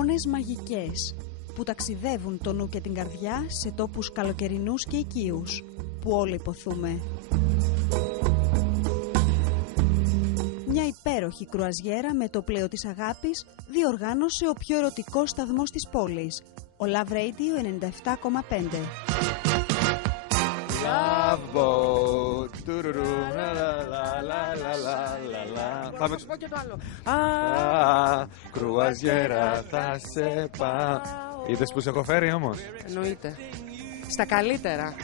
εικόνες μαγικές που ταξιδεύουν το νου και την καρδιά σε τόπους καλοκαιρινούς και οικείους που όλοι υποθούμε. Μια υπέροχη κρουαζιέρα με το πλοίο της αγάπης διοργάνωσε ο πιο ερωτικός σταθμός της πόλης, ο Love Radio 97,5. Love boat, Θα σου πω και το άλλο. κρουαζιέρα θα σε πάω. Είδες που σε έχω φέρει όμως? Εννοείται. Στα καλύτερα.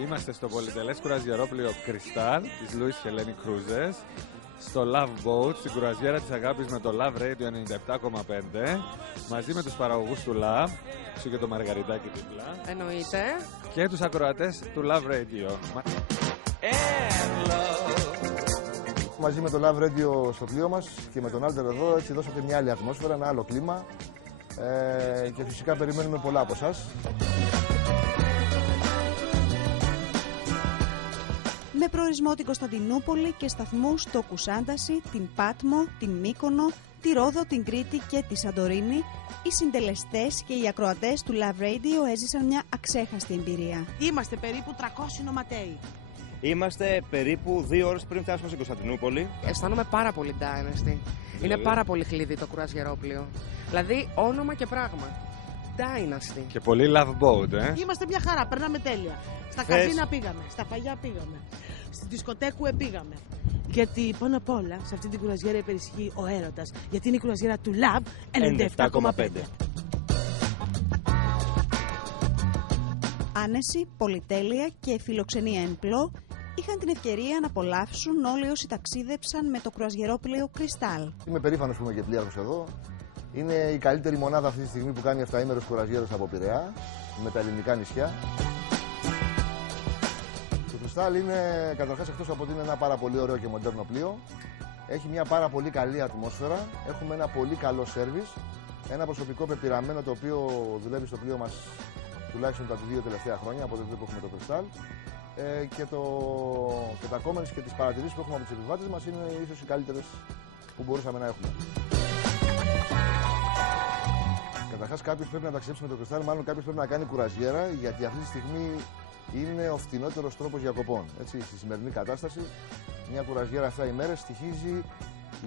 Είμαστε στο πολυτελές κουραζιερόπλοιο Κρυστάλ της Λουίς Χελένη Κρούζες, στο Love Boat, στην κουραζιέρα της αγάπης με το Love Radio 97,5, μαζί με τους παραγωγούς του Love, σου και το Μαργαριτάκι δίπλα. Εννοείται. Και τους ακροατές του Love Radio. Μαζί με το Love Radio στο πλοίο μας και με τον Άλτερ εδώ, έτσι δώσατε μια άλλη ατμόσφαιρα, ένα άλλο κλίμα και φυσικά περιμένουμε πολλά από εσάς. Με προορισμό την Κωνσταντινούπολη και σταθμούς στο Κουσάνταση, την Πάτμο, την Μύκονο, τη Ρόδο, την Κρήτη και τη Σαντορίνη, οι συντελεστές και οι ακροατές του Love Radio έζησαν μια αξέχαστη εμπειρία. Είμαστε περίπου 300 νοματέοι. Είμαστε περίπου 2 ώρες πριν φτάσουμε στην Κωνσταντινούπολη. Αισθάνομαι πάρα πολύ dynasty. Είναι πάρα πολύ χλίδι το κουραζιερόπλοιο. Δηλαδή όνομα και πράγμα. Dynasty. Και πολύ Love Boat, Είμαστε μια χαρά, περνάμε τέλεια. Στα καζίνα πήγαμε, στα φαγιά πήγαμε, στη δισκοτέκου πήγαμε. Γιατί πάνω απ' όλα σε αυτή την κουραζιέρα υπερισχύει ο έρωτας. Γιατί είναι η κουραζιέρα του Love 97,5. Άνεση, πολυτέλεια και φιλοξενία εν πλώ είχαν την ευκαιρία να απολαύσουν όλοι όσοι ταξίδεψαν με το κρουαζιερόπλοιο Κρυστάλ. Είμαι περήφανος που είμαι και πλοίαρχος εδώ. Είναι η καλύτερη μονάδα αυτή τη στιγμή που κάνει 7ημερους κουραζιέρος από Πειραιά, με τα ελληνικά νησιά. Το Κρυστάλ είναι, καταρχάς, εκτός από ότι είναι ένα πάρα πολύ ωραίο και μοντέρνο πλοίο, έχει μια πάρα πολύ καλή ατμόσφαιρα, έχουμε ένα πολύ καλό σέρβις, ένα προσωπικό πεπειραμένο το οποίο δουλεύει στο πλοίο μας τουλάχιστον τα 2 τελευταία χρόνια από τότε που έχουμε το Κρυστάλ. Και τα comments και τις παρατηρήσεις που έχουμε από τους επιβάτες μας είναι ίσως οι καλύτερες που μπορούσαμε να έχουμε. Καταρχάς, κάποιος πρέπει να ταξιδέψει με το Κρυστάλ, μάλλον κάποιος πρέπει να κάνει κουραζιέρα, γιατί αυτή τη στιγμή είναι ο φθηνότερος τρόπος διακοπών. Έτσι, στη σημερινή κατάσταση, μια κουραζιέρα 7 ημέρες στοιχίζει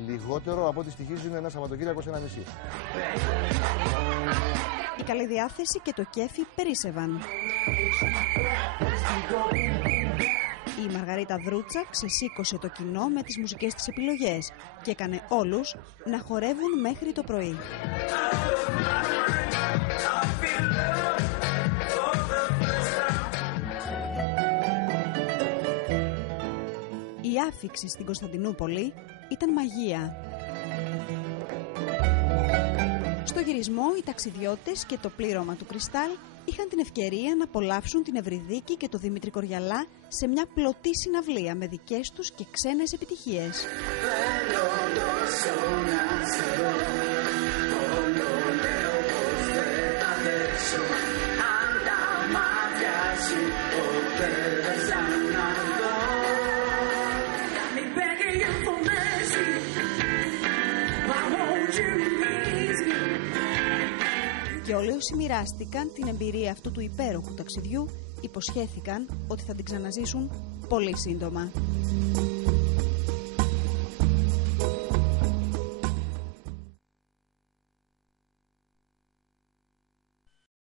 λιγότερο από ό,τι στοιχίζουν ένα Σαββατοκύριακο σε ένα νησί. Η καλή διάθεση και το κέφι περίσσευαν. Η Μαργαρίτα Δρούτσα ξεσήκωσε το κοινό με τις μουσικές της επιλογές και έκανε όλους να χορεύουν μέχρι το πρωί. Η άφιξη στην Κωνσταντινούπολη ήταν μαγεία. Στο γυρισμό, οι ταξιδιώτες και το πλήρωμα του Κρυστάλ είχαν την ευκαιρία να απολαύσουν την Ευρυδίκη και το Δημήτρη Κοριαλά σε μια πλωτή συναυλία με δικές τους και ξένες επιτυχίες. Και όλοι όσοι μοιράστηκαν την εμπειρία αυτού του υπέροχου ταξιδιού υποσχέθηκαν ότι θα την ξαναζήσουν πολύ σύντομα.